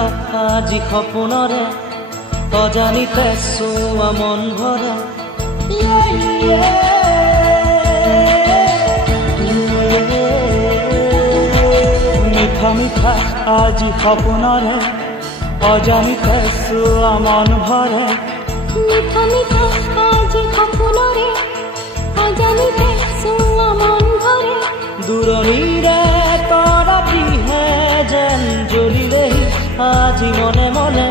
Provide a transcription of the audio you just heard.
মিঠা আজি সপোনৰে অজানিতে চোৱা মন ভৰে মিঠা মিঠা আজি সপোনৰে অজানিতে চোৱা মন ভৰে মিঠা মিঠা আজি সপোনৰে অজানিতে চোৱা মন ভৰে দূৰণিৰে তৰা পিহে যেন জ্বলিলেহি আজি মনে মনে